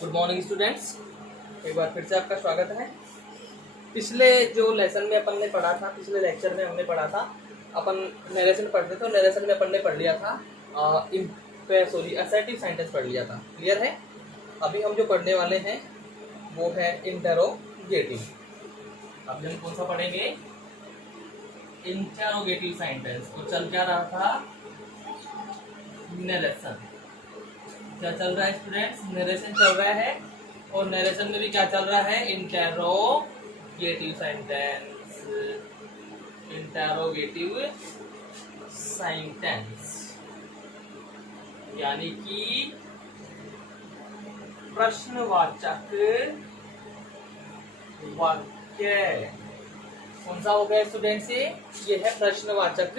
Good morning students, एक बार फिर से आपका स्वागत है। पिछले जो लेसन में अपन ने पढ़ा था, पिछले लेक्चर में हमने पढ़ा था, अपन नरेशन पढ़ते थे। नरेशन में अपन ने पढ़ लिया था असर्टिव सेंटेंस पढ़ लिया था। क्लियर है? अभी हम जो पढ़ने वाले हैं वो है इंटरोगेटिव। अभी हम कौन सा पढ़ेंगे? Interrogative sentence. तो चल क्या रहा था? नरेशन। क्या चल रहा है स्टूडेंट्स? नरेशन चल रहा है। और नरेशन में भी क्या चल रहा है? Interrogative sentence. इंटरोगेटिव सेंटेंस यानी कि प्रश्नवाचक वाक्य। कौन सा हो गया स्टूडेंट्स? ये है प्रश्नवाचक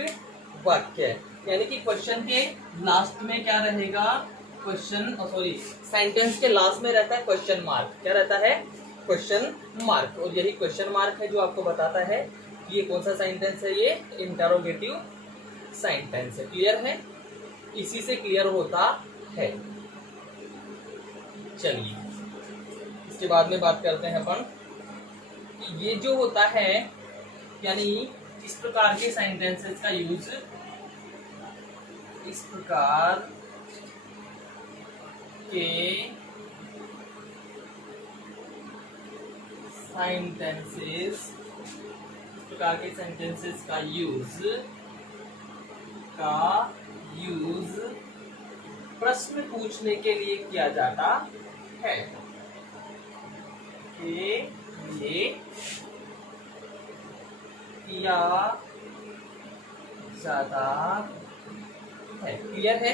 वाक्य। यानी कि क्वेश्चन के लास्ट में क्या रहेगा? सेंटेंस के लास्ट में रहता है क्वेश्चन मार्क। क्या रहता है? Question mark. और यही क्वेश्चन मार्क है जो आपको बताता है कि ये कौन सा सेंटेंस है। ये इंटरोगेटिव सेंटेंस है। क्लियर है? इसी से क्लियर होता है। चलिए इसके बाद में बात करते हैं अपन। ये जो होता है यानी इस प्रकार के सेंटेंसेस का यूज, इस प्रकार के सेंटेंसेस का यूज प्रश्न पूछने के लिए किया जाता है। क्लियर है?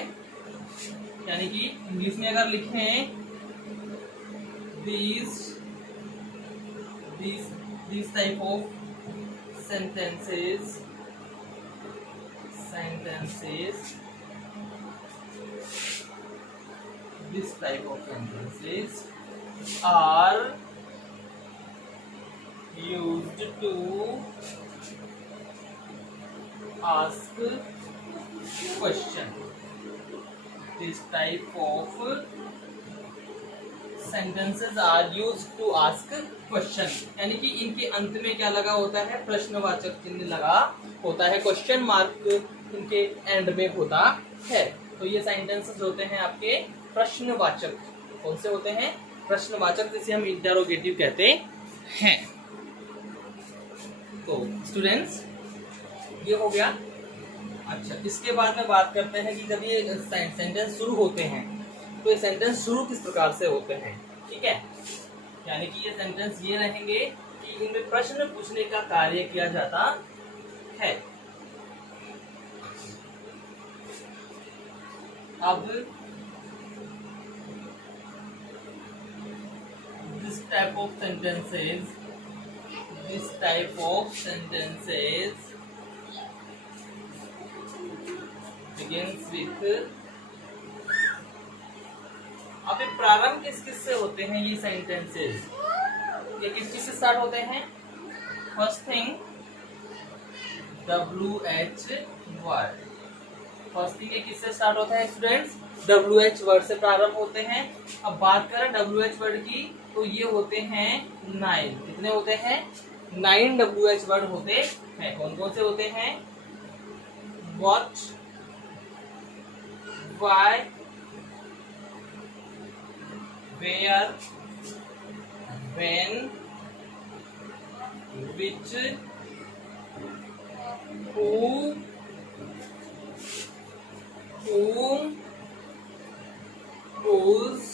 यानी कि इंग्लिश में अगर लिखें these type of sentences are used to ask question. This type of sentences are used to ask question. यानी कि इनके अंत में क्या लगा होता है? प्रश्नवाचक चिन्ह लगा होता है। क्वेश्चन मार्क इनके एंड में होता है। तो ये सेंटेंसेस होते हैं आपके प्रश्नवाचक। कौन से होते हैं? प्रश्नवाचक, जिसे हम इंटरोगेटिव कहते हैं। तो स्टूडेंट्स ये हो गया। अच्छा, इसके बाद में बात करते हैं कि जब ये सेंटेंस शुरू होते हैं तो ये सेंटेंस शुरू किस प्रकार से होते हैं। ठीक है? यानी कि ये सेंटेंस ये रहेंगे कि इनमें प्रश्न पूछने का कार्य किया जाता है। अब this type of sentences begins with। अब ये प्रारंभ किस किस से होते हैं? ये सेंटेंसेस ये किस चीज से स्टार्ट होते हैं? First thing WH word. First thing ये किससे स्टार्ट होता है स्टूडेंट्स? WH वर्ड से प्रारंभ होते हैं। अब बात करें WH वर्ड की तो ये होते हैं 9। कितने होते हैं? 9 WH वर्ड होते हैं। कौन कौन से होते हैं? What, why, where, when, which, who, whom, whose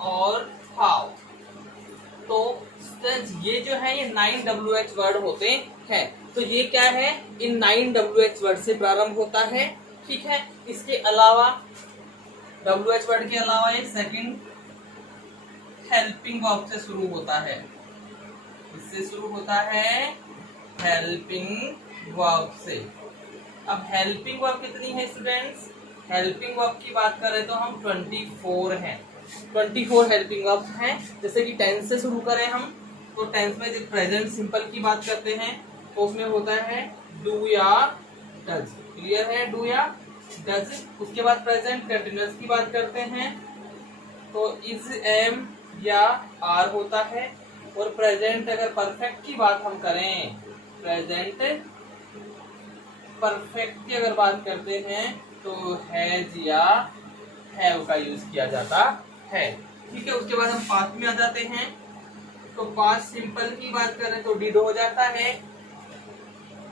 और how। तो ये जो है ये 9 WH वर्ड होते हैं। तो ये क्या है? इन 9 WH वर्ड से प्रारंभ होता है। ठीक है? इसके अलावा WH वर्ड के अलावा ये सेकंड हेल्पिंग वर्ब से शुरू होता है। इससे शुरू होता है हेल्पिंग वर्ब से। अब हेल्पिंग वर्ब कितनी है स्टूडेंट्स? हेल्पिंग वर्ब की बात करें तो हम 24 हैं। 24 हेल्पिंग वर्ब हैं। जैसे कि टेंस से शुरू करें हम तो टेंस में जब प्रेजेंट सिंपल की बात करते हैं तो उसमें होता है डू या डज। क्लियर है? डू या डज। उसके बाद प्रेजेंट कंटिन्यूअस की बात करते हैं तो इज एम या आर होता है। और प्रेजेंट अगर परफेक्ट की बात हम करें, प्रेजेंट परफेक्ट की अगर बात करते हैं तो हैज या हैव का यूज किया जाता है। ठीक है, उसके बाद हम पास्ट में आ जाते हैं। तो पास्ट सिंपल की बात करें तो डिड हो जाता है।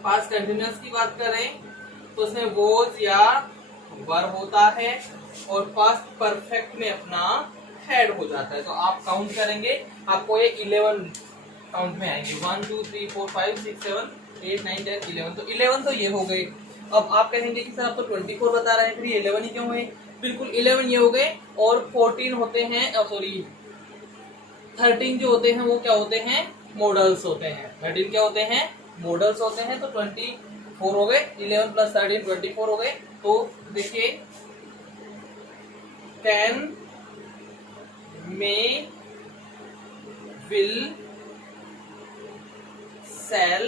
पास्ट कंटिन्यूअस की बात करें तो उसमें वॉज या वर होता है। और पास्ट परफेक्ट में अपना हैड हो जाता है। तो आप काउंट करेंगे, आपको ये 11 काउंट में आएंगे। 1 2 3 4 5 6 7 8 9 10 11। तो 11 तो ये हो गए। अब आप कहेंगे कि सर आप तो 24 बता रहे हैं, फिर 11 ही क्यों हुए? बिल्कुल 11 ये हो गए। और 14 होते हैं, सॉरी 13 जो होते हैं वो क्या होते हैं? मॉडल्स होते हैं। 13 क्या होते हैं? मॉडल्स होते हैं। तो 24 हो गए, 11 प्लस 13 24 हो गए। तो देखिए can, may, will, shall,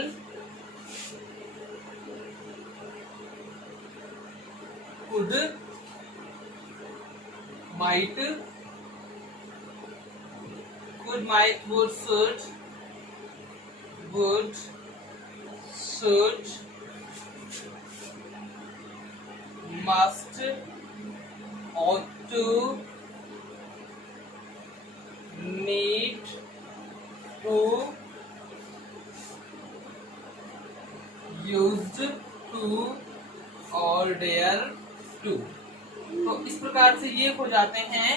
could, might, could, might, would, should, must, ought to, need to, used to और dare to। तो इस प्रकार से ये हो जाते हैं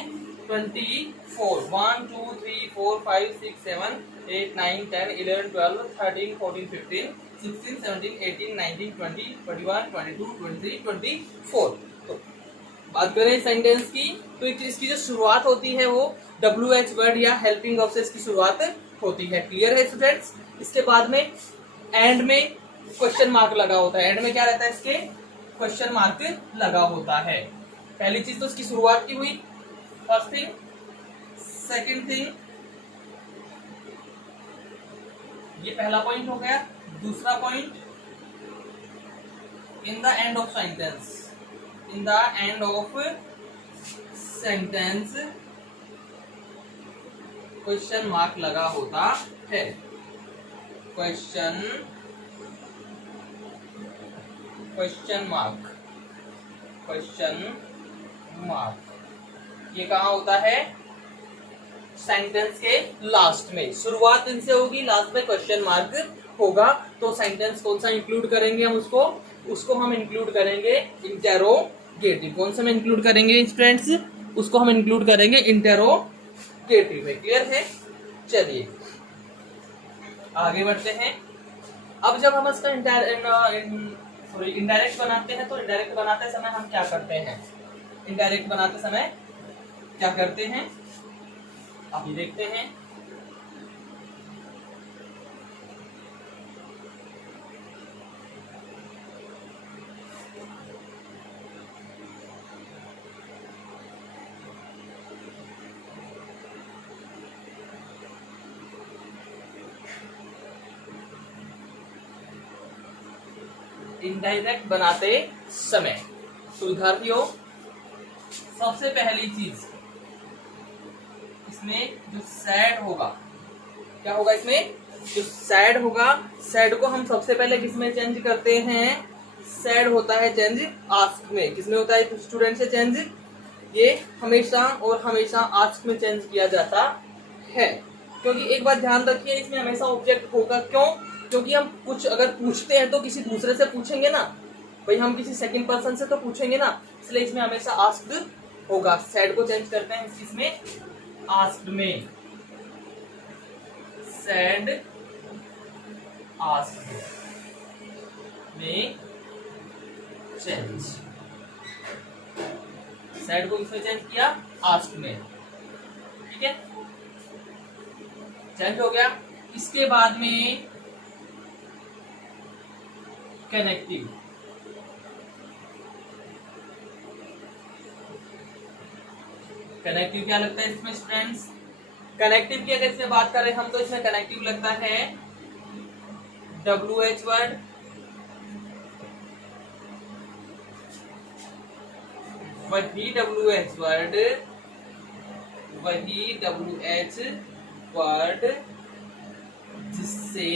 24। 1 2 3 4 5 6 7 8 9 10 11 12 13 14 15 16 17 18 19 20 21 22 23 24। तो बात करें सेंटेंस की, तो इसकी जो शुरुआत होती है वो WH वर्ड या हेल्पिंग वर्ब से इसकी शुरुआत होती है। क्लियर है स्टूडेंट्स? इसके बाद में एंड में क्वेश्चन मार्क लगा होता है। एंड में क्या रहता है? इसके क्वेश्चन मार्क लगा होता है। पहली चीज तो इसकी शुरुआत की हुई, फर्स्ट थिंग। सेकंड थिंग, ये पहला पॉइंट हो गया। दूसरा point, in the end of sentence, in the end of sentence question mark लगा होता है। क्वेश्चन मार्क, क्वेश्चन मार्क ये कहाँ होता है? सेंटेंस के लास्ट में। शुरुआत इनसे होगी, लास्ट में क्वेश्चन मार्क होगा। तो सेंटेंस कौन सा इंक्लूड करेंगे हम? उसको हम इंक्लूड करेंगे इंटेरोगेटिव। कौन सा में इंक्लूड करेंगे स्टूडेंट्स? उसको हम इंक्लूड करेंगे इंटेरोगेटिव में। क्लियर है? चलिए आगे बढ़ते हैं। अब जब हम इसका इनडायरेक्ट बनाते हैं तो इनडायरेक्ट बनाते समय हम क्या करते हैं? इनडायरेक्ट बनाते समय क्या करते हैं अभी देखते हैं। इनडायरेक्ट बनाते समय तो विद्यार्थियों सबसे पहली चीज इसमें जो सैड होगा, क्या होगा इसमें? जो सैड होगा, सैड को हम सबसे पहले किसमें चेंज करते हैं? सैड होता है चेंज आस्क में। किसमें होता है स्टूडेंट से चेंज? ये हमेशा और हमेशा आस्क में चेंज किया जाता है। क्योंकि एक बात ध्यान रखिए, इसमें हमेशा ऑब्जेक्ट होगा। क्यों? क्योंकि हम कुछ अगर पूछते हैं तो किसी दूसरे से पूछेंगे ना भाई, हम किसी सेकंड पर्सन से तो पूछेंगे ना, इसलिए इसमें हमेशा आस्क्ड होगा। सैड को चेंज करते हैं इसमें आस्क्ड में। सैड आस्क्ड में चेंज। सैड को किसमें चेंज किया? आस्क्ड में। ठीक है, चेंज हो गया। इसके बाद में कनेक्टिव। कनेक्टिव क्या लगता है इसमें स्टूडेंट्स? कनेक्टिव की अगर इसमें बात करें हम तो इसमें कनेक्टिव लगता है WH वर्ड, वही WH वर्ड वही WH वर्ड जिससे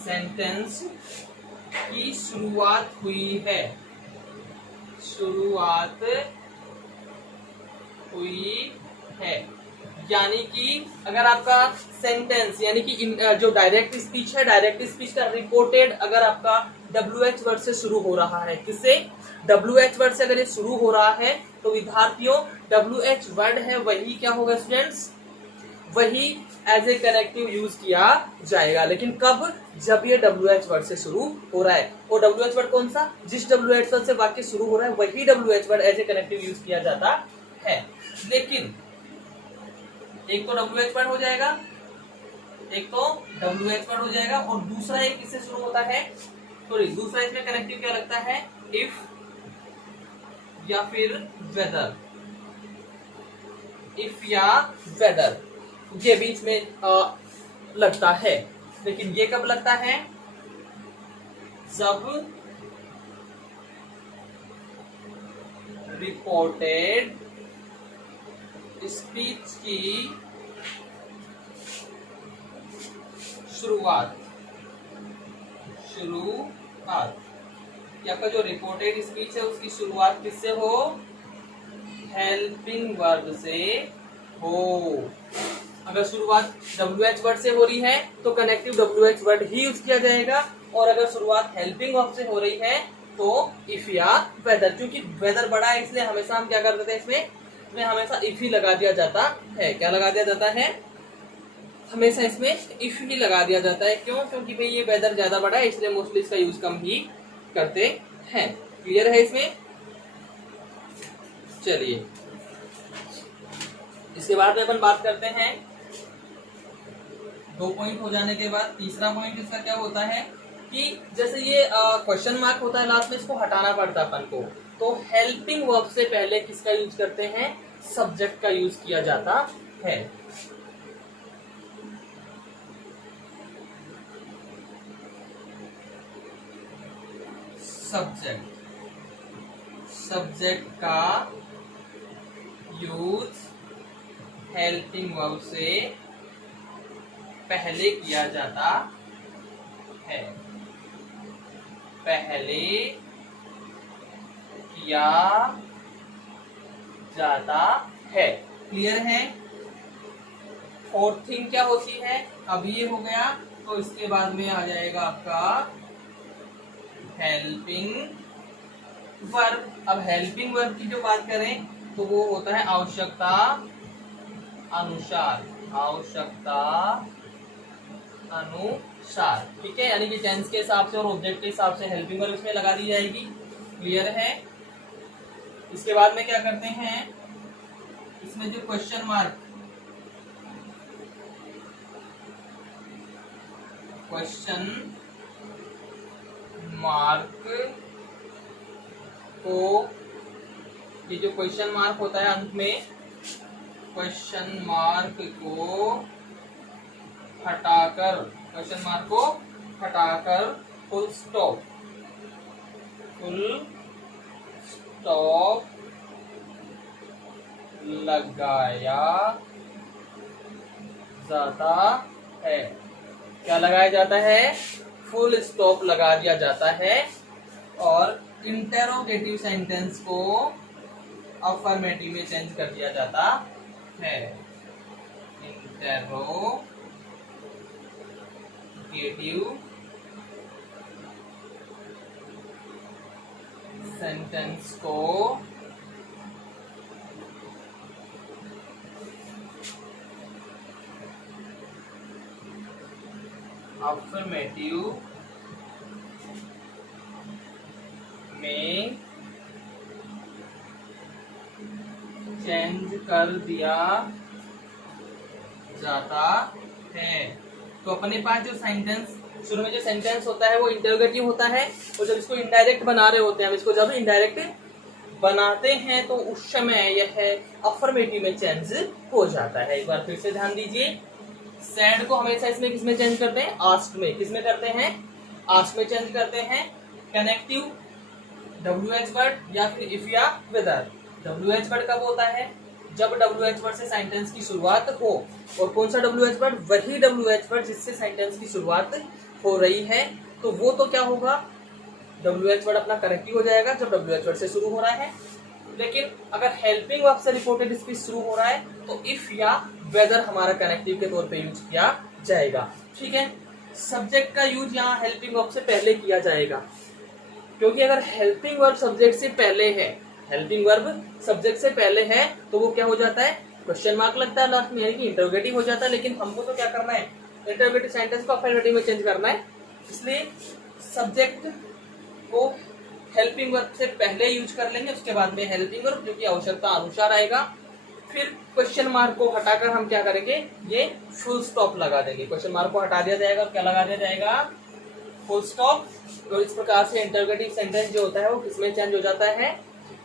सेंटेंस की शुरुआत हुई है, शुरुआत हुई है। यानी कि अगर आपका सेंटेंस यानी कि जो डायरेक्ट स्पीच है, डायरेक्ट स्पीच का रिपोर्टेड अगर आपका WH वर्ड से शुरू हो रहा है, किससे? WH वर्ड से अगर ये शुरू हो रहा है तो विद्यार्थियों WH वर्ड है वही क्या होगा स्टूडेंट्स, वही एज ए कनेक्टिव यूज किया जाएगा। लेकिन कब? जब ये WH वर्ड से शुरू हो रहा है। और WH वर्ड कौन सा? जिस WH वर्ड से वाक्य शुरू हो रहा है वही WH word as a connective use किया जाता है। लेकिन एक तो WH वर्ड हो जाएगा, एक तो WH वर्ड हो जाएगा, और दूसरा एक किससे शुरू होता है? सॉरी, दूसरा इसमें कनेक्टिव क्या लगता है? इफ या फिर वेदर, इफ या वेदर ये बीच में लगता है। लेकिन ये कब लगता है? जब रिपोर्टेड स्पीच की शुरुआत आपका जो रिपोर्टेड स्पीच है उसकी शुरुआत किससे हो? हेल्पिंग वर्ब से हो। अगर शुरुआत WH वर्ड से हो रही है तो कनेक्टिव WH वर्ड ही यूज किया जाएगा, और अगर शुरुआत हेल्पिंग वर्ब से हो रही है तो इफ या वेदर। क्योंकि वेदर बड़ा है इसलिए हमेशा हम क्या करते थे, इसमें हमेशा इफ ही लगा दिया जाता है। क्या लगा दिया जाता है? हमेशा इसमें इफ ही लगा दिया जाता है। क्यों? क्योंकि भाई ये वेदर ज्यादा बड़ा है इसलिए मोस्टली इसका यूज कम ही करते हैं। क्लियर है इसमें? चलिए इसके बाद में अपन बात करते हैं, 2 पॉइंट हो जाने के बाद तीसरा पॉइंट इसका क्या होता है कि जैसे ये क्वेश्चन मार्क होता है लास्ट में, इसको हटाना पड़ता है अपन को। तो हेल्पिंग वर्ब से पहले किसका यूज करते हैं? सब्जेक्ट का यूज किया जाता है। सब्जेक्ट का यूज हेल्पिंग वर्ब से पहले किया जाता है, पहले किया जाता है। क्लियर है? फोर्थ थिंग क्या होती है? अब ये हो गया तो इसके बाद में आ जाएगा आपका हेल्पिंग वर्ब। अब हेल्पिंग वर्ब की जो बात करें तो वो होता है आवश्यकता अनुसार, आवश्यकता अनुसार। ठीक है, यानी कि टेंस के हिसाब से और ऑब्जेक्ट के हिसाब से हेल्पिंग वर्ब इसमें लगा दी जाएगी। क्लियर है? इसके बाद में क्या करते हैं, इसमें जो क्वेश्चन मार्क को, ये जो क्वेश्चन मार्क होता है अंत में, क्वेश्चन मार्क को हटाकर फुल स्टॉप लगाया जाता है। क्या लगाया जाता है? फुल स्टॉप लगा दिया जाता है। और इंटेरोगेटिव सेंटेंस को अफर्मेटिव में चेंज कर दिया जाता है। इंटेरोगेटिव सेंटेंस को अफर्मेटिव में चेंज कर दिया जाता है। तो अपने पास जो सेंटेंस शुरू में जो सेंटेंस होता है वो इंटरोगेटिव होता है, और जब इसको इनडायरेक्ट बना रहे होते हैं, हम इसको जब इनडायरेक्ट बनाते हैं तो उस समय यह अफर्मेटिव में चेंज हो जाता है। एक बार फिर से ध्यान दीजिए, सैड को हमेशा इसमें किसमें चेंज करते हैं? आस्क में। किसमें करते हैं? आस्क में चेंज करते हैं। कनेक्टिव WH वर्ड या फिर इफ या वेदर। WH वर्ड कब होता है? जब WH वर्ड से सेंटेंस की शुरुआत हो। और कौन सा WH वर्ड? वही WH वर्ड जिससे सेंटेंस की शुरुआत हो रही है, तो वो तो क्या होगा, WH वर्ड अपना कनेक्टिव हो जाएगा जब WH वर्ड से शुरू हो रहा है। लेकिन अगर हेल्पिंग वर्ब से रिपोर्टेड स्पीच शुरू हो रहा है तो इफ या वेदर हमारा कनेक्टिव के तौर पे यूज किया जाएगा। ठीक है, सब्जेक्ट का यूज यहाँ हेल्पिंग वर्ब से पहले किया जाएगा, क्योंकि अगर हेल्पिंग वर्ब सब्जेक्ट से पहले है, हेल्पिंग वर्ब सब्जेक्ट से पहले है, तो वो क्या हो जाता है, क्वेश्चन मार्क लगता है लास्ट में, यानी कि इंटरोगेटिव हो जाता है। लेकिन हमको तो क्या करना है, इंटरोगेटिव सेंटेंस को अफर्मेटिव में चेंज करना है, इसलिए सब्जेक्ट को हेल्पिंग वर्ब से पहले यूज कर लेंगे, उसके बाद में हेल्पिंग वर्ब जो कि आवश्यकता अनुसार आएगा। फिर क्वेश्चन मार्क को हटाकर हम क्या करेंगे, ये फुल स्टॉप लगा देंगे। क्वेश्चन मार्क को हटा दिया जाएगा और क्या लगा दिया जाएगा, फुल स्टॉप। तो इस प्रकार से इंटरोगेटिव सेंटेंस जो होता है वो किसमें चेंज हो जाता है,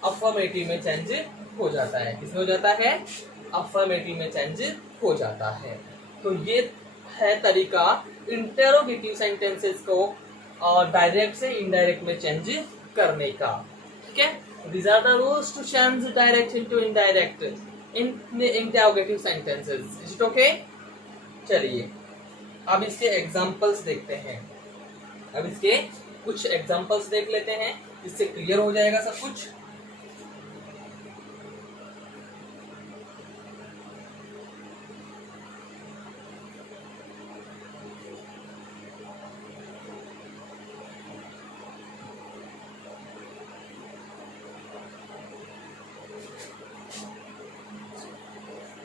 अफर्मेटिव में चेंज हो जाता है। किसमें हो जाता है, अफर्मेटिव में चेंज हो जाता है। तो ये है तरीका इंटरोगेटिव सेंटेंसेस को डायरेक्ट से इनडायरेक्ट में चेंज करने का। ठीक है, these are the rules to change direct into indirect in interrogative sentences. Is it okay? चलिए अब इसके एग्जांपल्स देखते हैं। अब इसके कुछ एग्जांपल्स देख लेते हैं, इससे क्लियर हो जाएगा सब कुछ।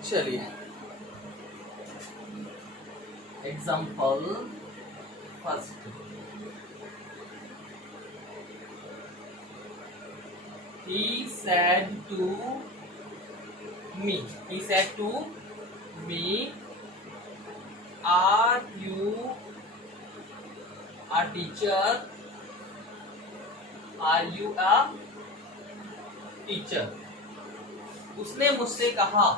चलिए example first, he said to me, he said to me, are you a teacher, are you a teacher। उसने मुझसे कहा,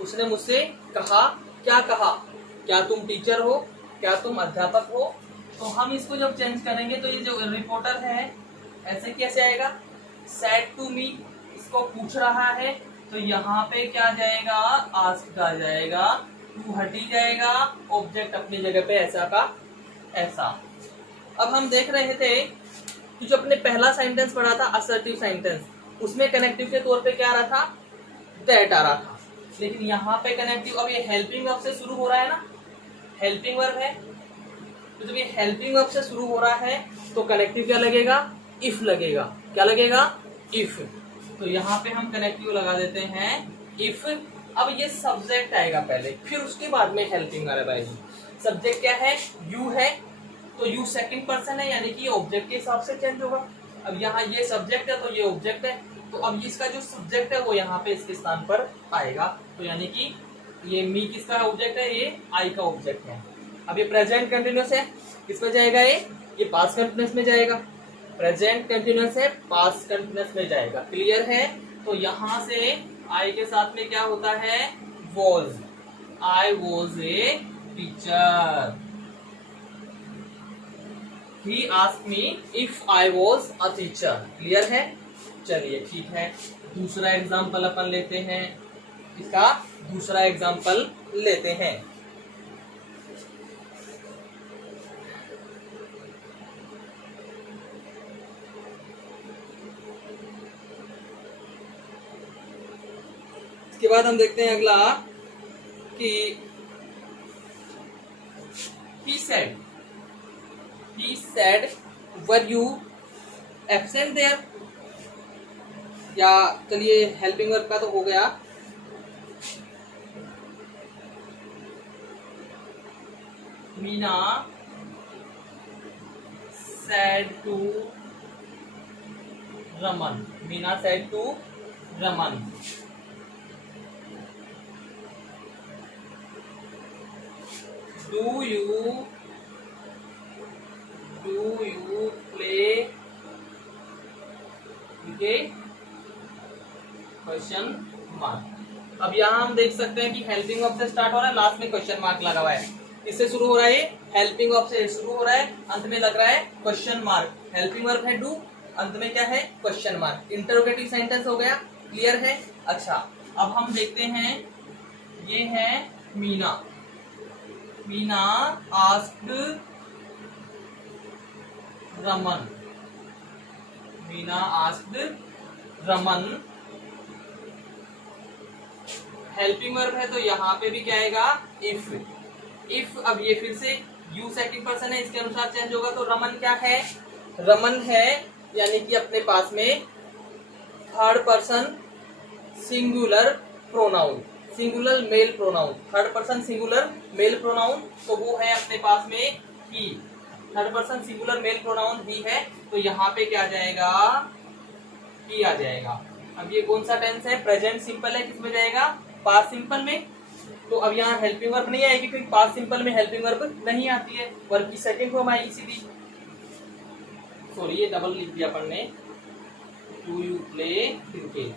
उसने मुझसे कहा, क्या कहा, क्या तुम टीचर हो, क्या तुम अध्यापक हो। तो हम इसको जब चेंज करेंगे तो ये जो रिपोर्टर है ऐसे कैसे आएगा, सेड टू मी, इसको पूछ रहा है, तो यहाँ पे क्या जाएगा, आस्क्ड आ जाएगा, टू हटी जाएगा, ऑब्जेक्ट अपनी जगह पे ऐसा का ऐसा। अब हम देख रहे थे कि जो अपने पहला सेंटेंस पढ़ा था असर्टिव सेंटेंस, उसमें कनेक्टिव के तौर पे क्या आ रहा था, दैट आ रहा था। लेकिन यहाँ पे कनेक्टिव, अब ये हेल्पिंग वर्ब से शुरू हो रहा है ना, हेल्पिंग वर्ब है, तो जब ये हेल्पिंग वर्ब से शुरू हो रहा है तो कनेक्टिव क्या लगेगा, इफ लगेगा। क्या लगेगा, इफ। तो यहाँ पे हम कनेक्टिव लगा देते हैं इफ। अब ये सब्जेक्ट आएगा पहले, फिर उसके बाद में हेल्पिंग वर्ब आएगी। सब्जेक्ट क्या है, यू है, तो यू सेकंड पर्सन है, यानी कि ये ऑब्जेक्ट के हिसाब से चेंज होगा। अब यहाँ ये सब्जेक्ट है तो ये ऑब्जेक्ट है, तो अब इसका जो सब्जेक्ट है वो यहाँ पे इसके स्थान पर आएगा। तो यानी कि ये मी किसका ऑब्जेक्ट है, ये आई का ऑब्जेक्ट है। अब ये प्रेजेंट कंटिन्यूअस है, किसमें जाएगा, ये पास्ट कंटिन्यूअस में जाएगा। प्रेजेंट कंटिन्यूअस है, पास्ट कंटिन्यूअस में जाएगा। क्लियर है। तो यहाँ से आई के साथ में क्या होता है, was, I was a teacher. He asked me if I was a teacher। Clear है। चलिए ठीक है, दूसरा एग्जाम्पल अपन लेते हैं, इसका दूसरा एग्जाम्पल लेते हैं। इसके बाद हम देखते हैं अगला कि he said were you absent there। या चलिए हेल्पिंग वर्ब का तो हो गया, Meena said to Raman, Meena said to Raman, do you play cricket, question mark. अब यहाँ हम देख सकते हैं कि हेल्पिंग वर्ब से स्टार्ट हो रहा है, लास्ट में क्वेश्चन मार्क लगा हुआ है। इससे शुरू हो रहा है, हेल्पिंग वर्ब से शुरू हो रहा है, अंत में लग रहा है क्वेश्चन मार्क। हेल्पिंग वर्ब है डू, अंत में क्या है, क्वेश्चन मार्क। इंटरोगेटिव सेंटेंस हो गया, क्लियर है। अच्छा, अब हम देखते हैं, ये है Meena. Meena asked Raman. Meena asked Raman. Helping verb है तो यहाँ पे भी क्या आएगा, इफ। इफ, अब ये फिर से यू सेकंड पर्सन है, इसके अनुसार चेंज होगा। तो रमन क्या है, रमन है यानी कि अपने पास में third person singular pronoun, singular male pronoun, third person singular male pronoun, तो वो है अपने पास में ही। Third person singular male pronoun ही है, तो यहाँ पे क्या आ जाएगा, ही आ जाएगा। अब ये कौन सा टेंस है, प्रेजेंट सिंपल है, किसमें जाएगा, पास्ट सिंपल में। तो अब यहाँ हेल्पिंग वर्ब नहीं आएगी क्योंकि पास्ट सिंपल में हेल्पिंग वर्ब नहीं आती है, वर्ब की सेकंड फॉर्म आएगी सीधी। सॉरी, ये डबल लिख दिया अपन ने। डू यू प्ले क्रिकेट,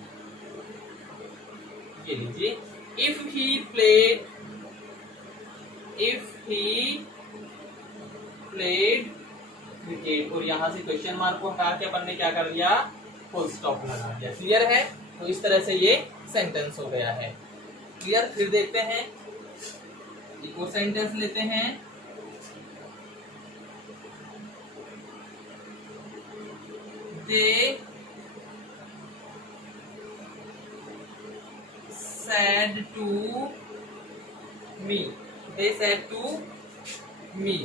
ये लीजिए, इफ ही प्लेड क्रिकेट, और यहाँ से क्वेश्चन मार्क को हटा के अपन ने क्या कर लिया, फुल स्टॉप लगा दिया। क्लियर है। तो इस तरह से ये सेंटेंस हो गया है। क्लियर। फिर देखते हैं, एक और सेंटेंस लेते हैं। दे said to me, they said to me,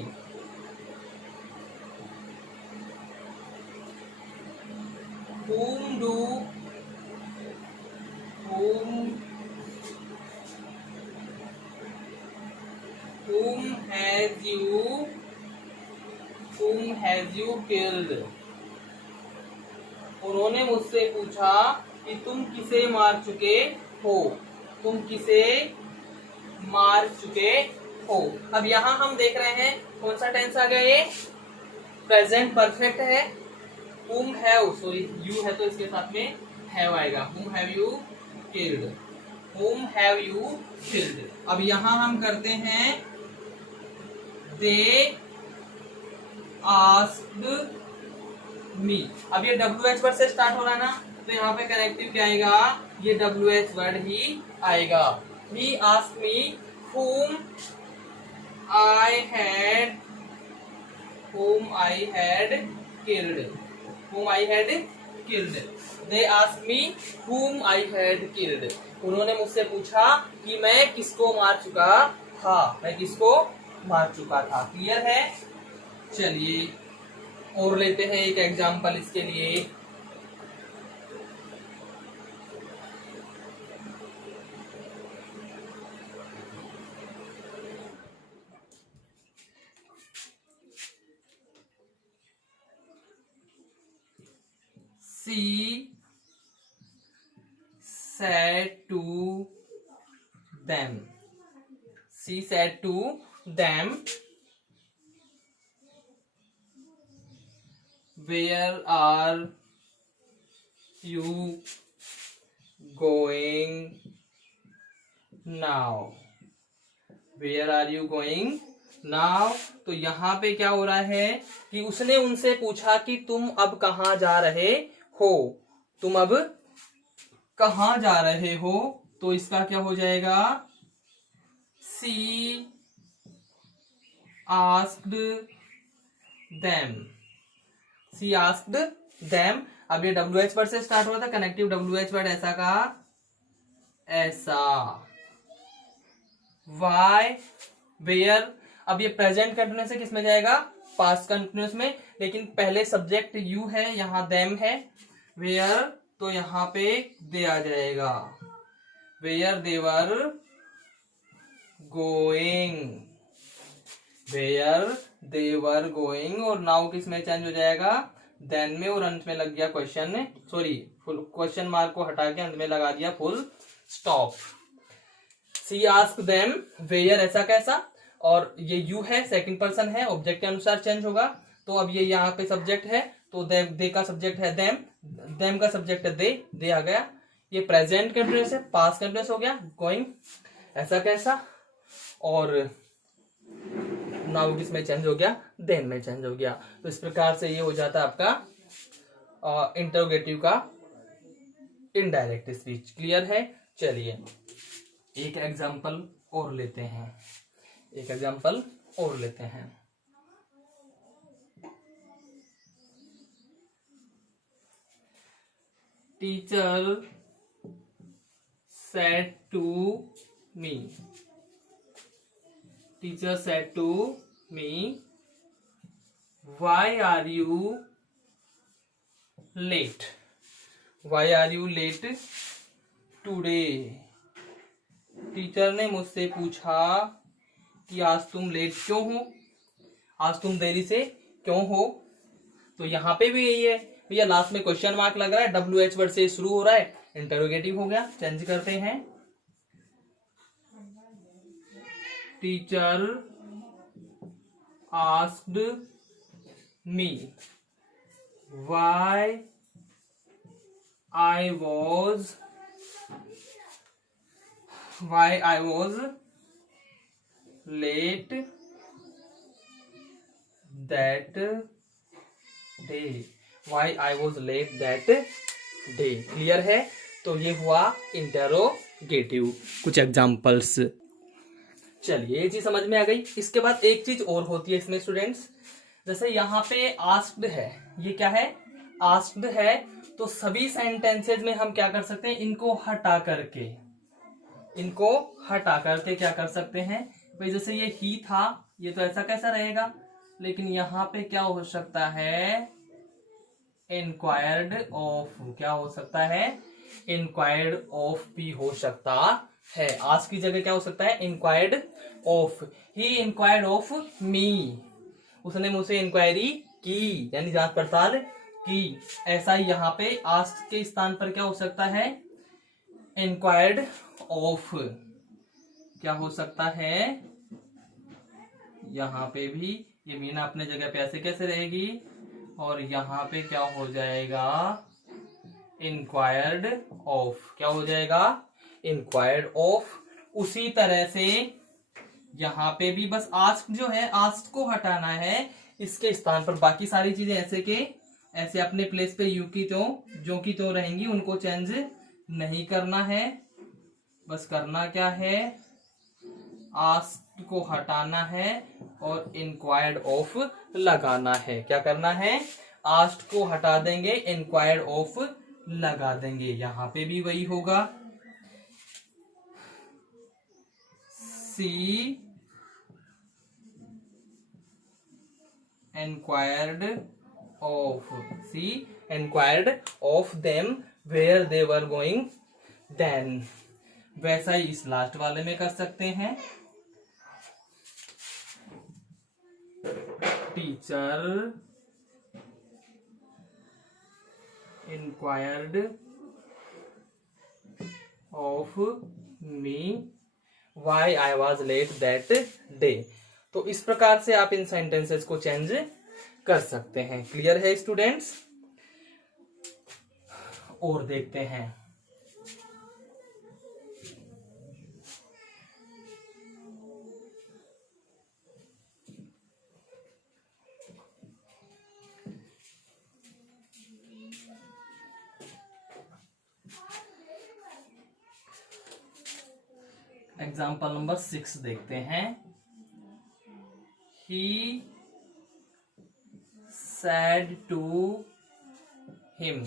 whom has you killed, उन्होंने मुझसे पूछा कि तुम किसे मार चुके हो, तुम किसे मार चुके हो। अब यहाँ हम देख रहे हैं कौन सा टेंस आ गया, ये प्रेजेंट परफेक्ट है। whom have, सॉरी यू है तो इसके साथ में have आएगा, whom have you killed, whom have you killed। अब यहाँ हम करते हैं they asked me। अब ये WH वर्ड से स्टार्ट हो रहा है ना, तो यहाँ पे कनेक्टिव क्या आएगा, ये WH वर्ड ही आएगा। He asked me whom I had killed, whom I had killed। They asked me whom I had killed। उन्होंने मुझसे पूछा कि मैं किसको मार चुका था, मैं किसको मार चुका था। क्लियर है। चलिए और लेते हैं एक एग्जाम्पल इसके लिए। She said to them, she said to them, where are you going now, where are you going now। तो यहाँ पे क्या हो रहा है कि उसने उनसे पूछा कि तुम अब कहाँ जा रहे हो, तुम अब कहाँ जा रहे हो। तो इसका क्या हो जाएगा, she asked them, she asked them। अब ये WH वर्ड से स्टार्ट हुआ था, कनेक्टिव WH वर्ड ऐसा का ऐसा। why, where, अब ये प्रेजेंट कंटिन्यूअस है, किसमें जाएगा, पास्ट कंटिन्यूअस में, लेकिन पहले सब्जेक्ट यू है, यहाँ देम है। वेयर, तो यहाँ पे दे आ जाएगा, where they were going, where they were going. और नाउ किस में चेंज हो जाएगा, देन में, और अंत में लग गया question, sorry full question mark को हटा के अंत में लगा दिया full stop. She ask them where, ऐसा कैसा, और ये यू है, सेकंड पर्सन है, ऑब्जेक्ट के अनुसार चेंज होगा। तो अब ये यहाँ पे सब्जेक्ट है, तो दे का सब्जेक्ट है देम, देम का सब्जेक्ट है दे आ गया। ये प्रेजेंट कंटिन्यूअस है, पास्ट कंटिन्यूअस हो गया गोइंग, ऐसा कैसा, और नाउ किसमें चेंज हो गया, देन में चेंज हो गया। तो इस प्रकार से ये हो जाता है आपका इंटरोगेटिव का इनडायरेक्ट स्पीच। क्लियर है? चलिए एक एग्जांपल और लेते हैं, एक एग्जांपल और लेते हैं। Teacher said to me, teacher said to me, why are you late, why are you late today। Teacher ने मुझसे पूछा कि आज तुम लेट क्यों हो, आज तुम देरी से क्यों हो। तो यहाँ पे भी यही है भैया, लास्ट में क्वेश्चन मार्क लग रहा है, WH वर्ड से शुरू हो रहा है, इंटरोगेटिव हो गया। चेंज करते हैं, teacher asked me why I was late that day, why I was late that day. Clear है? तो ये हुआ इंटरोगेटिव। कुछ एग्जांपल्स, चलिए ये चीज समझ में आ गई। इसके बाद एक चीज और होती है इसमें स्टूडेंट्स, जैसे यहाँ पे आस्क्ड है, ये क्या है? आस्क्ड है। तो सभी सेंटेंसेज में हम क्या कर सकते हैं, इनको हटा करके क्या कर सकते हैं भाई, जैसे ये ही था, ये तो ऐसा कैसा रहेगा, लेकिन यहाँ पे क्या हो सकता है, इंक्वायर्ड ऑफ, क्या हो सकता है, इंक्वायर्ड ऑफ भी हो सकता है। आज की जगह क्या हो सकता है, inquired of. He inquired of मी, उसने मुझसे इंक्वायरी की, यानी जांच पड़ताल की। ऐसा ही यहाँ पे आस्क के स्थान पर क्या हो सकता है, इंक्वायर्ड ऑफ। क्या हो सकता है यहाँ पे भी, ये मीना अपने जगह पे ऐसे कैसे रहेगी, और यहाँ पे क्या हो जाएगा, इंक्वायर्ड ऑफ। क्या हो जाएगा, इंक्वायर्ड ऑफ। उसी तरह से यहाँ पे भी बस आस्क जो है, आस्क को हटाना है, इसके स्थान पर बाकी सारी चीजें ऐसे के ऐसे अपने प्लेस पे यू की तो जो की तो रहेंगी, उनको चेंज नहीं करना है। बस करना क्या है, आस्क को हटाना है और इंक्वायर्ड ऑफ लगाना है। क्या करना है, आस्क को हटा देंगे, इंक्वायर्ड ऑफ लगा देंगे। यहां पे भी वही होगा, she inquired of them where they were going then. वैसा ही इस लास्ट वाले में कर सकते हैं, teacher inquired of me why I was late that day. तो इस प्रकार से आप इन सेंटेंसेस को चेंज कर सकते हैं। क्लियर है स्टूडेंट्स? और देखते हैं, एग्जाम्पल नंबर 6 देखते हैं। He said to him,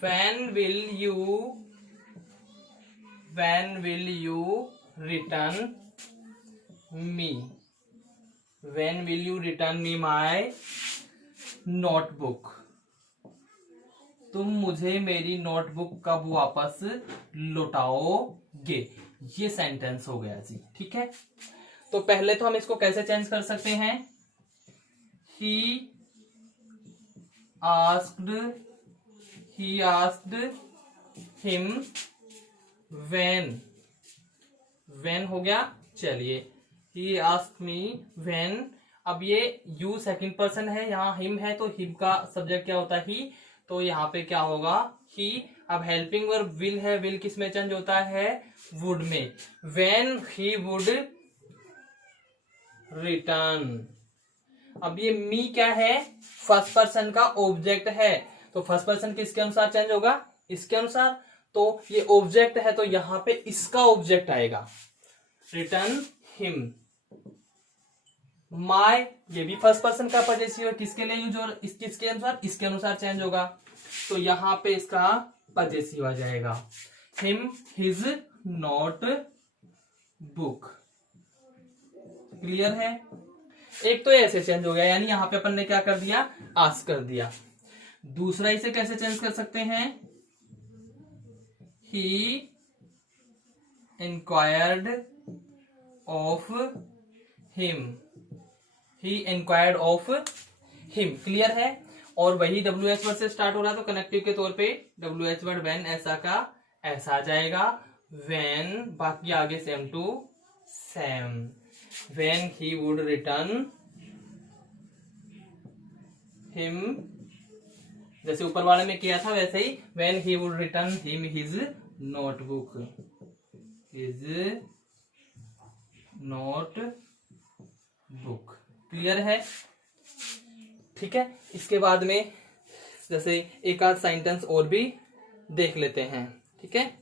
when will you return me, when will you return me my notebook। तुम मुझे मेरी नोटबुक कब वापस लौटाओगे। ये सेंटेंस हो गया जी, ठीक है। तो पहले तो हम इसको कैसे चेंज कर सकते हैं, he asked him when हो गया। चलिए, he asked me when, अब ये you सेकंड पर्सन है, यहाँ him है, तो him का सब्जेक्ट क्या होता है, he। तो यहाँ पे क्या होगा, he। अब हेल्पिंग वर्ब विल है, विल किस में चेंज होता है, वुड में। when he would return, अब ये मी क्या है, फर्स्ट पर्सन का ऑब्जेक्ट है, तो फर्स्ट पर्सन किसके अनुसार चेंज होगा, इसके अनुसार। तो ये ऑब्जेक्ट है तो यहां पे इसका ऑब्जेक्ट आएगा, रिटर्न हिम। माय ये भी फर्स्ट पर्सन का पजेसिव है, किसके लिए यूज हो, किसके अनुसार, इसके अनुसार चेंज होगा, तो यहां पे इसका पजेसिव आ जाएगा। Him his note book. Clear है। एक तो ऐसे चेंज हो गया, यानी यहां पे अपन ने क्या कर दिया, आस्क कर दिया। दूसरा इसे कैसे चेंज कर सकते हैं, he inquired of him, he inquired of him. Clear है। और वही डब्ल्यू एच वर्ड से स्टार्ट हो रहा है तो कनेक्टिव के तौर पे डब्ल्यू एच वर्ड व्हेन ऐसा का ऐसा आ जाएगा, व्हेन बाकी आगे same to same, when he would return him, जैसे ऊपर वाले में किया था वैसे ही, when he would return him his notebook, his note book. Clear है। ठीक है। इसके बाद में जैसे एक आध सेंटेंस और भी देख लेते हैं। ठीक है।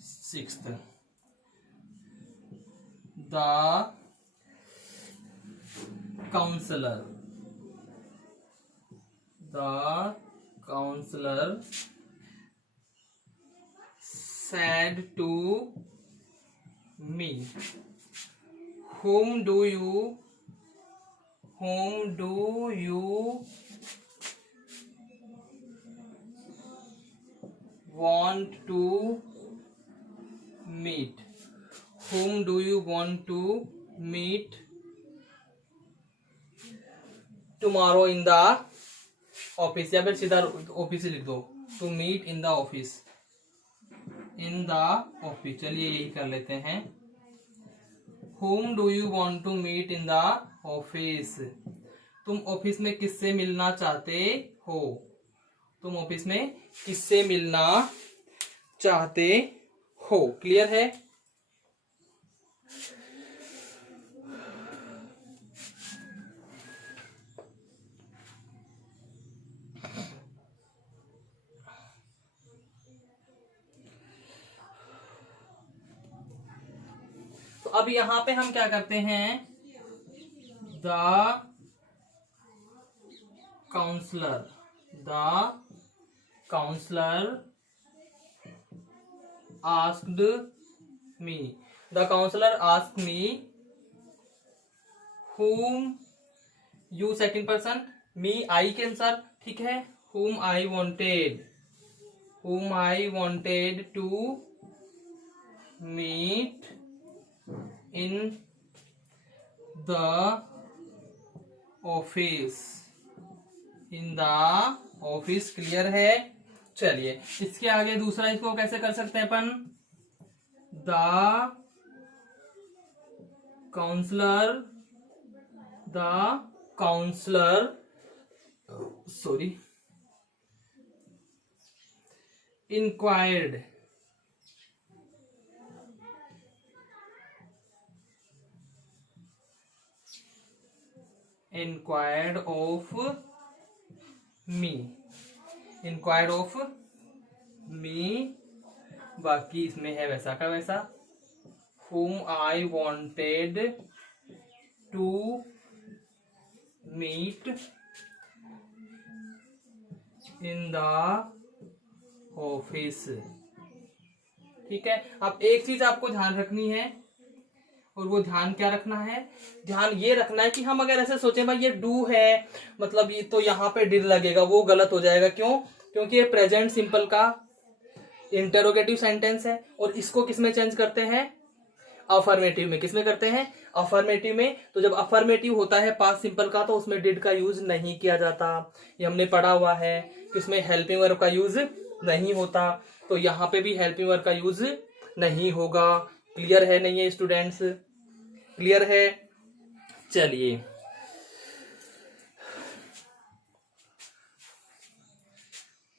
Sixth, the counselor, the counselor said to me, whom do you want to meet, whom do you want to meet tomorrow in the office, या फिर सीधा ऑफिस लिख दो, to meet in the office, in the office. चलिए यही कर लेते हैं, whom do you want to meet in the office, तुम ऑफिस में किससे मिलना चाहते हो, तुम ऑफिस में किससे मिलना चाहते हो। क्लियर है। तो अब यहां पे हम क्या करते हैं, the counsellor, the counsellor asked me, the counsellor asked me, whom, you second person, me I के अनुसार। ठीक है। whom I wanted to meet in the office, in the office। Clear है। चलिए इसके आगे दूसरा इसको कैसे कर सकते हैं अपन, the counsellor sorry inquired of me, बाकी इसमें है वैसा का वैसा, whom I wanted to meet in the office. ठीक है। अब एक चीज आपको ध्यान रखनी है, और वो ध्यान क्या रखना है, ध्यान ये रखना है कि हम अगर ऐसे सोचें भाई ये डू है मतलब ये तो यहाँ पे डिड लगेगा, वो गलत हो जाएगा। क्यों? क्योंकि ये प्रेजेंट सिंपल का इंटरोगेटिव सेंटेंस है, और इसको किसमें चेंज करते हैं, अफर्मेटिव में। किसमें करते हैं, अफर्मेटिव में। तो जब अफर्मेटिव होता है पास्ट सिंपल का तो उसमें डिड का यूज नहीं किया जाता, ये हमने पढ़ा हुआ है कि उसमें हेल्पिंग वर्ब का यूज नहीं होता, तो यहाँ पे भी हेल्पिंग वर्ब का यूज नहीं होगा। क्लियर है नहीं है स्टूडेंट्स? क्लियर है। चलिए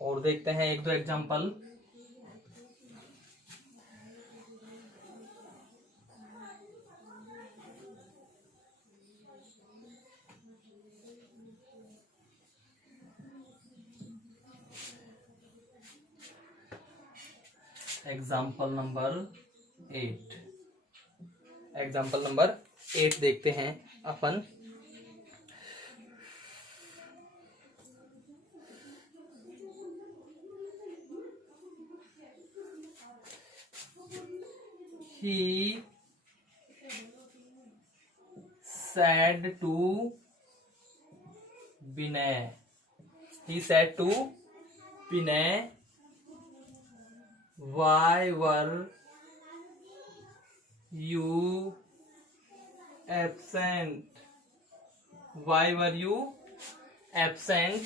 और देखते हैं एक दो example. Example number 8, example number 8 देखते हैं अपन। He said to Vinay. He said to Vinay, why were you absent? Why were you absent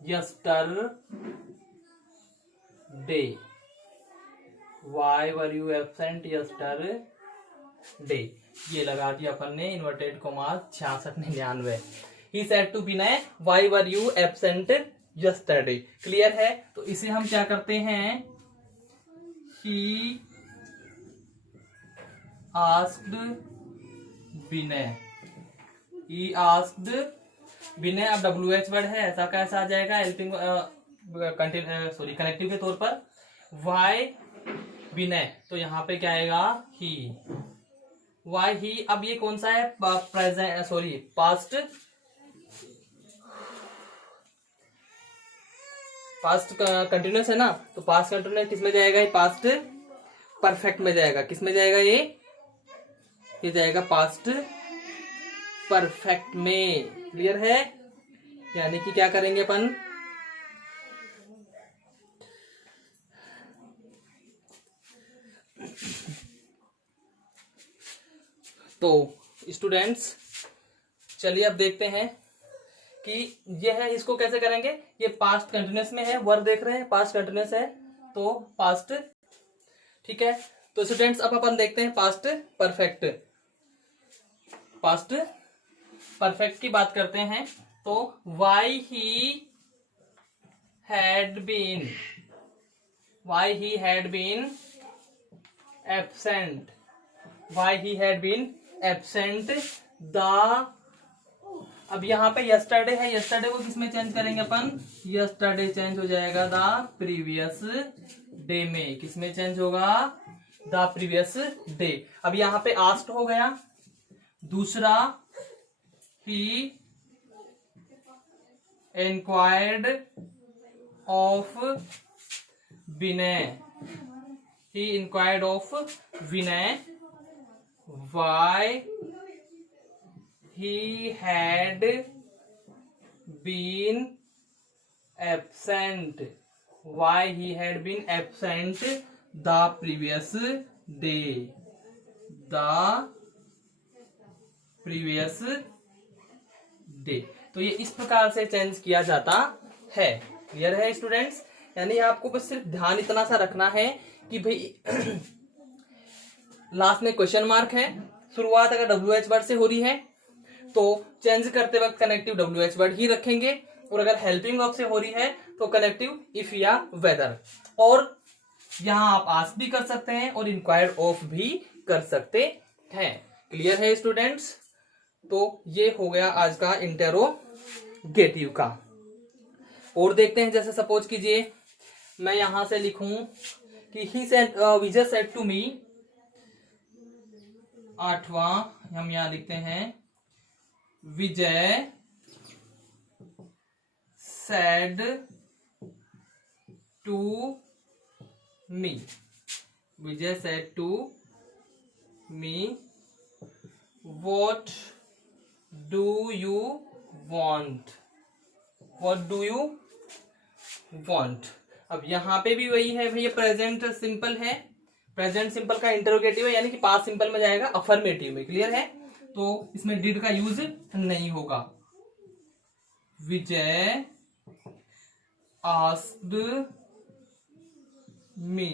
yesterday? Why were you absent yesterday? ये लगा दिया अपन ने inverted coma 6699। He said to Vinay, why were you absent yesterday? Clear है? तो इसे हम क्या करते हैं, He asked Vinay, He asked Vinay। अब WH वर्ड है, ऐसा कैसा आ जाएगा हेल्पिंग कनेक्टिव के तौर पर। Why Vinay, तो यहाँ पे क्या आएगा, he। Why he, अब ये कौन सा है, प्रेजेंट पास्ट कंटिन्यूस है ना, तो पास्ट कंटिन्यूस किस में जाएगा, ये पास्ट परफेक्ट में जाएगा। किस में जाएगा ये जाएगा पास्ट परफेक्ट में। क्लियर है? यानी कि क्या करेंगे अपन, तो स्टूडेंट्स चलिए अब देखते हैं कि यह है, इसको कैसे करेंगे। ये पास्ट कंटिन्यूस में है, वर्ब देख रहे हैं पास्ट कंटिन्यूस है, तो पास्ट, ठीक है। तो स्टूडेंट्स अब अपन देखते हैं पास्ट परफेक्ट। पास्ट परफेक्ट की बात करते हैं, तो why he had been absent, why he had been absent the, अब यहाँ पे यस्टरडे है, यस्टरडे को किसमें चेंज करेंगे अपन, यस्टरडे चेंज हो जाएगा द प्रीवियस डे में। किसमें चेंज होगा, द प्रीवियस डे। अब यहाँ पे आस्क्ड हो गया। दूसरा, he inquired of Vinay, he inquired of Vinay why he had been absent, why he had been absent the previous day, the previous day। तो ये इस प्रकार से चेंज किया जाता है। क्लियर है स्टूडेंट्स? यानी आपको बस सिर्फ ध्यान इतना सा रखना है कि भाई लास्ट में क्वेश्चन मार्क है, शुरुआत अगर WH वर्ड से हो रही है तो चेंज करते वक्त कनेक्टिव WH वर्ड ही रखेंगे, और अगर हेल्पिंग वर्ब से हो रही है तो कनेक्टिव इफ या वेदर। और यहां आप आस्क भी कर सकते हैं और इंक्वायर्ड ऑफ भी कर सकते हैं। क्लियर है स्टूडेंट्स? तो ये हो गया आज का इंटेरोगेटिव का। और देखते हैं, जैसे सपोज कीजिए मैं यहां से लिखूं कि he said, Vijay said to me, 8वां हम यहां लिखते हैं, Vijay said to me, Vijay said to me what do you want, what do you want. अब यहां पे भी वही है भैया, प्रेजेंट सिंपल है, प्रेजेंट सिंपल का इंटरोगेटिव है, यानी कि पास्ट सिंपल में जाएगा अफर्मेटिव में। क्लियर है? तो इसमें डिड का यूज नहीं होगा। Vijay asked me,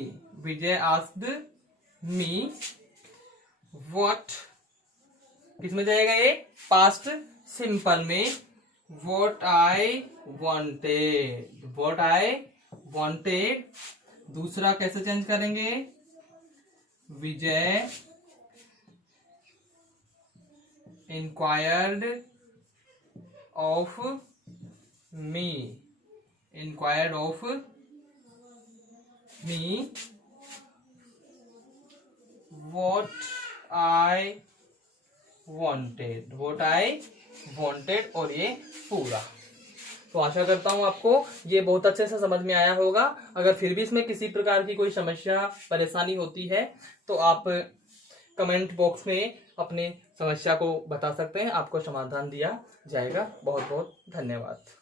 Vijay asked me what, किसमें जाएगा ये, पास्ट सिंपल में, what I wanted। दूसरा कैसे चेंज करेंगे, विजय inquired of me what I wanted और ये पूरा। तो आशा करता हूँ आपको ये बहुत अच्छे से समझ में आया होगा। अगर फिर भी इसमें किसी प्रकार की कोई समस्या परेशानी होती है तो आप कमेंट बॉक्स में अपनी समस्या को बता सकते हैं, आपको समाधान दिया जाएगा। बहुत बहुत धन्यवाद।